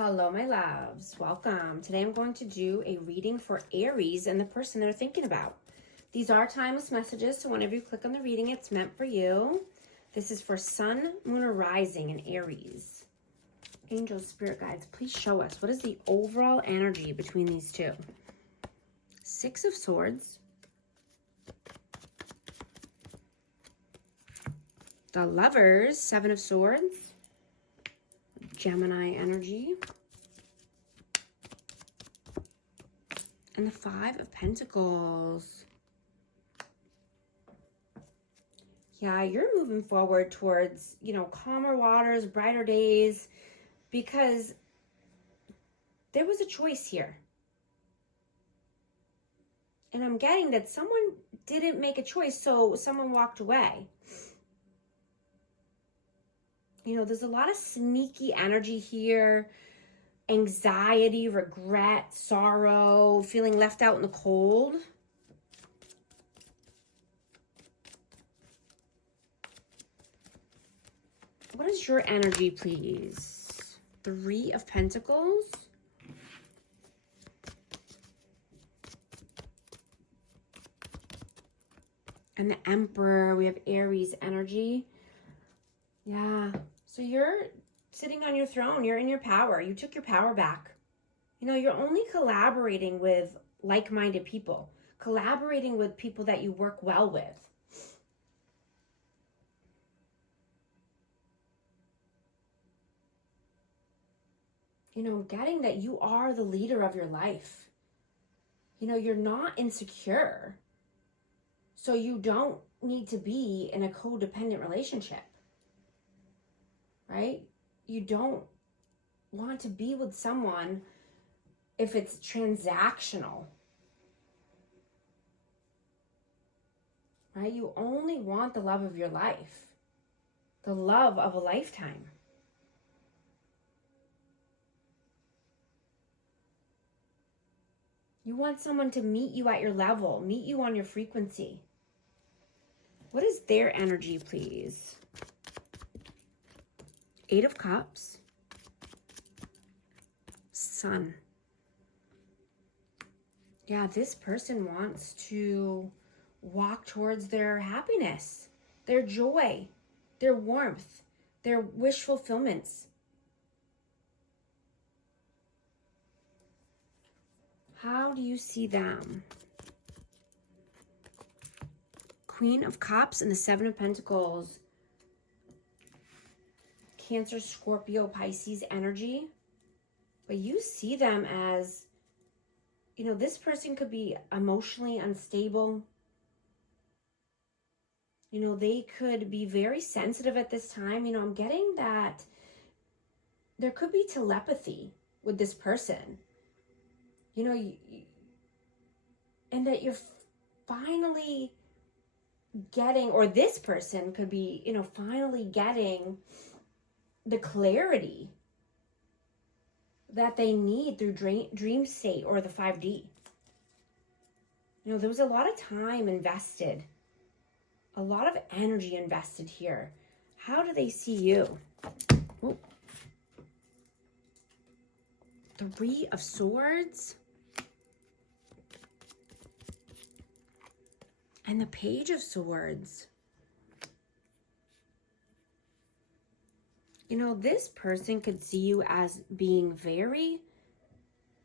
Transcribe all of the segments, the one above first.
Hello, my loves. Welcome. Today I'm going to do a reading for Aries and the person they're thinking about. These are timeless messages, so whenever you click on the reading, it's meant for you. This is for Sun, Moon, or Rising in Aries. Angels, spirit guides, please show us. What is the overall energy between these two? Six of Swords. The Lovers, Seven of Swords. Gemini energy. And the Five of Pentacles. Yeah, you're moving forward towards, calmer waters, brighter days, because there was a choice here. And I'm getting that someone didn't make a choice, so someone walked away. There's a lot of sneaky energy here. Anxiety, regret, sorrow, feeling left out in the cold. What is your energy, please? Three of Pentacles. And the Emperor, we have Aries energy. Yeah, so you're sitting on your throne. You're in your power. You took your power back. You're only collaborating with like-minded people, collaborating with people that you work well with. Getting that you are the leader of your life. You're not insecure. So you don't need to be in a codependent relationship, right? You don't want to be with someone if it's transactional, right? You only want the love of your life, the love of a lifetime. You want someone to meet you at your level, meet you on your frequency. What is their energy, please? Eight of Cups. Sun. Yeah, this person wants to walk towards their happiness, their joy, their warmth, their wish fulfillments. How do you see them? Queen of Cups and the Seven of Pentacles. Cancer, Scorpio, Pisces energy. But you see them as, this person could be emotionally unstable. They could be very sensitive at this time. I'm getting that there could be telepathy with this person. And that you're finally getting, or this person could be, finally getting the clarity that they need through dream state or the 5D. There was a lot of time invested, a lot of energy invested here. How do they see you? Ooh. Three of Swords. And the Page of Swords. This person could see you as being very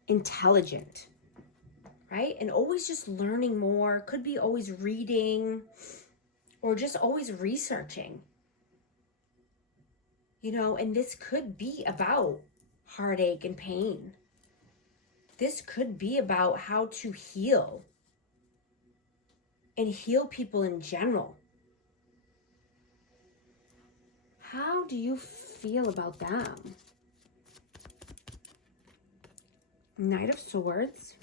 intelligent, right? And always just learning more. Could be always reading or just always researching. And this could be about heartache and pain. This could be about how to heal and heal people in general. How do you feel about them? Knight of Swords.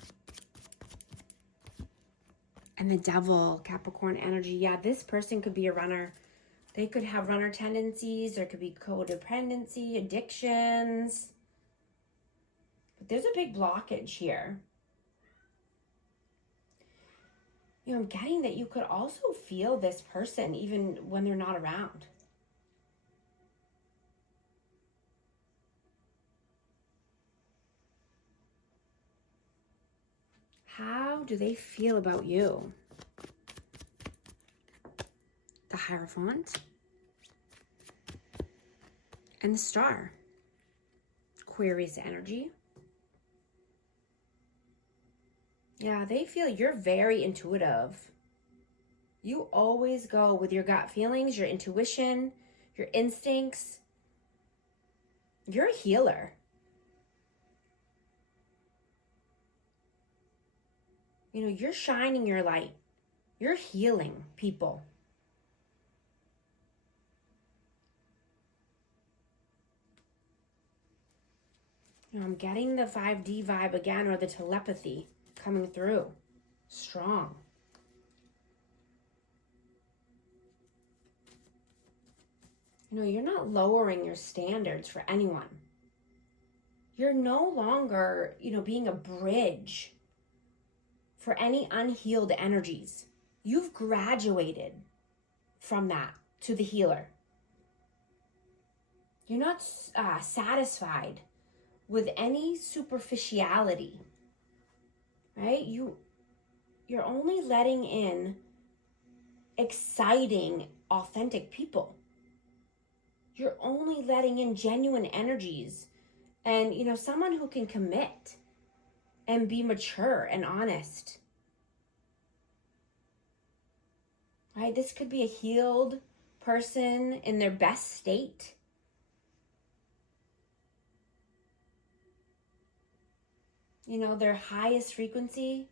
And the Devil, Capricorn energy. Yeah, this person could be a runner. They could have runner tendencies. There could be codependency, addictions. But there's a big blockage here. I'm getting that you could also feel this person even when they're not around. How do they feel about you? The Hierophant and the Star. Aquarius energy. Yeah, they feel you're very intuitive. You always go with your gut feelings, your intuition, your instincts. You're a healer. You know, you're shining your light. You're healing people. You know, I'm getting the 5D vibe again, or the telepathy coming through. Strong. You know, you're not lowering your standards for anyone. You're no longer, you know, being a bridge for any unhealed energies. You've graduated from that to the healer. You're not satisfied with any superficiality, right? You're only letting in exciting, authentic people. You're only letting in genuine energies and, you know, someone who can commit and be mature and honest. Right? This could be a healed person in their best state. You know, their highest frequency.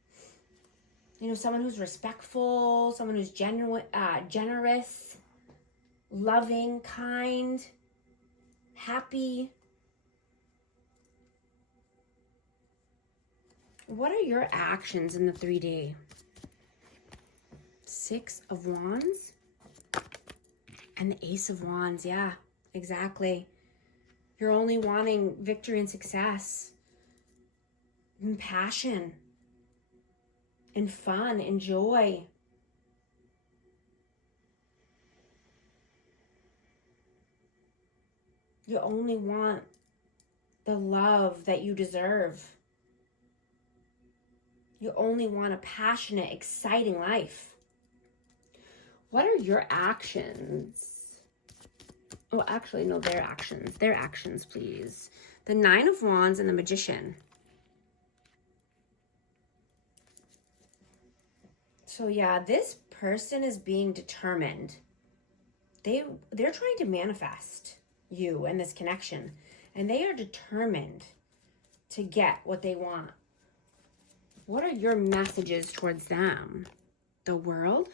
You know, someone who's respectful, someone who's generous, loving, kind, happy. What are your actions in the 3D? 6 of Wands and the Ace of Wands. Yeah, exactly. You're only wanting victory and success and passion and fun and joy. You only want the love that you deserve. You only want a passionate, exciting life. What are your actions? Oh, actually, no, their actions. Their actions, please. The 9 of Wands and the Magician. So yeah, this person is being determined. They're trying to manifest you and this connection. And they are determined to get what they want. What are your messages towards them? The World.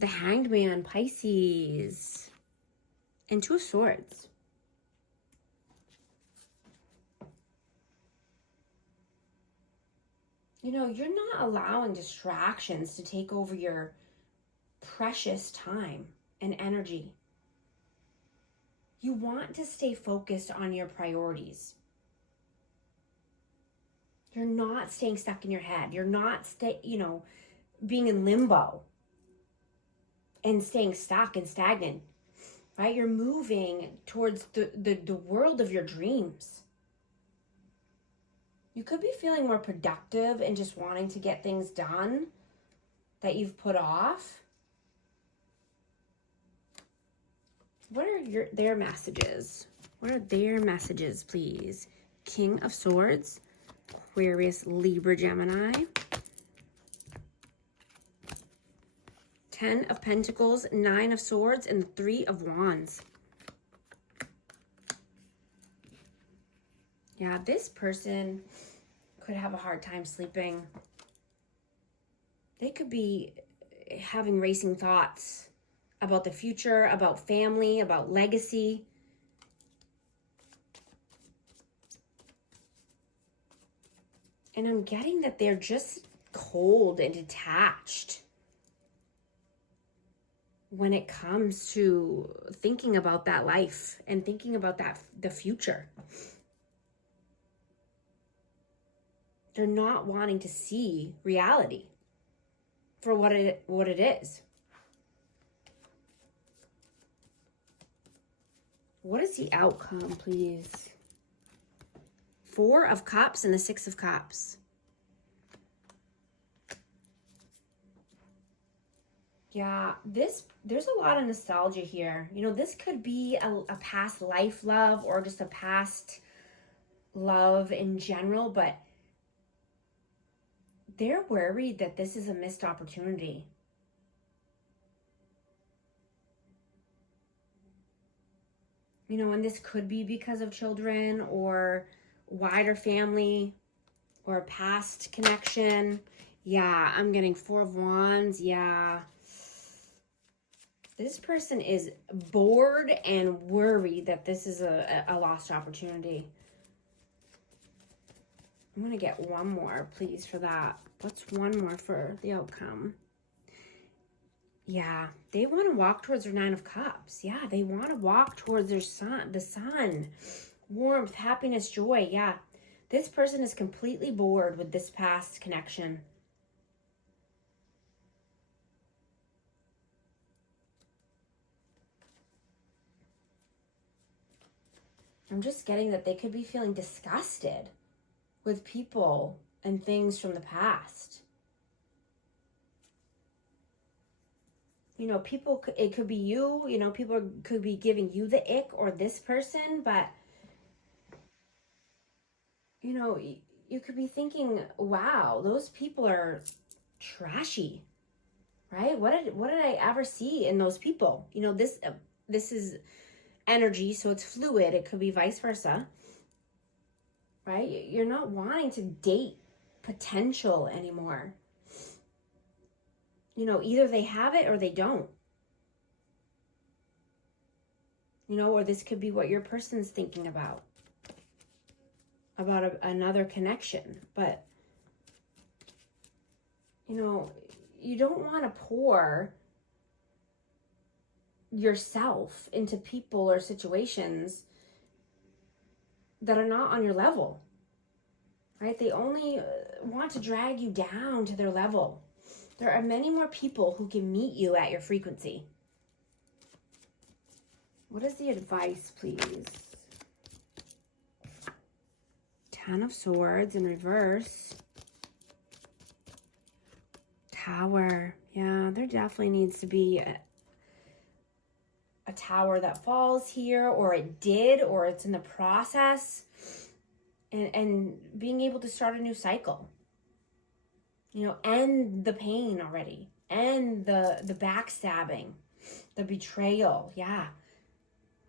The Hanged Man, Pisces. And 2 of Swords. You know, you're not allowing distractions to take over your precious time and energy. You want to stay focused on your priorities. You're not staying stuck in your head. You're not being in limbo and staying stuck and stagnant, right? You're moving towards the world of your dreams. You could be feeling more productive and just wanting to get things done that you've put off. What are their messages? What are their messages, please? King of Swords, Aquarius, Libra, Gemini. 10 of Pentacles, 9 of Swords, and 3 of Wands. Yeah, this person could have a hard time sleeping. They could be having racing thoughts about the future, about family, about legacy. And I'm getting that they're just cold and detached when it comes to thinking about that life and thinking about the future. They're not wanting to see reality for what it is. What is the outcome, please? Four of Cups and the Six of Cups. Yeah, there's a lot of nostalgia here. You know, this could be a past life love or just a past love in general, but they're worried that this is a missed opportunity. You know, and this could be because of children or wider family or a past connection. Yeah, I'm getting Four of Wands. Yeah. This person is bored and worried that this is a lost opportunity. I'm going to get one more, please, for that. What's one more for the outcome? Yeah, they want to walk towards their Nine of Cups. Yeah, they want to walk towards their sun, the sun. Warmth, happiness, joy. Yeah, this person is completely bored with this past connection. I'm just getting that they could be feeling disgusted with people and things from the past. You know, people, it could be you, you know, people could be giving you the ick or this person, but, you know, you could be thinking, wow, those people are trashy, right? What did I ever see in those people? You know, this is energy, so it's fluid. It could be vice versa, right? You're not wanting to date potential anymore. You know, either they have it or they don't. You know, or this could be what your person's thinking about another connection. But, you know, you don't want to pour yourself into people or situations that are not on your level, right? They only want to drag you down to their level. There are many more people who can meet you at your frequency. What is the advice, please? Ten of Swords in reverse. Tower. Yeah, there definitely needs to be a tower that falls here, or it did, or it's in the process. And being able to start a new cycle. You know, end the pain already. End the backstabbing. The betrayal. Yeah.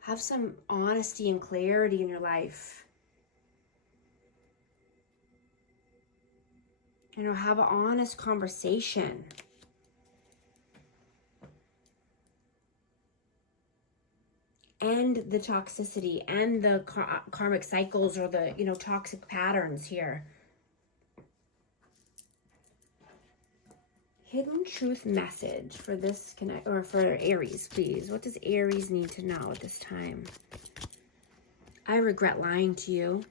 Have some honesty and clarity in your life. You know, have an honest conversation. End the toxicity and the karmic cycles or the, you know, toxic patterns here. Hidden truth message for this or for Aries, please. What does Aries need to know at this time? I regret lying to you.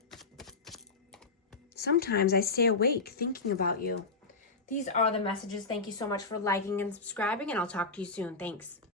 Sometimes I stay awake thinking about you. These are the messages. Thank you so much for liking and subscribing, and I'll talk to you soon. Thanks.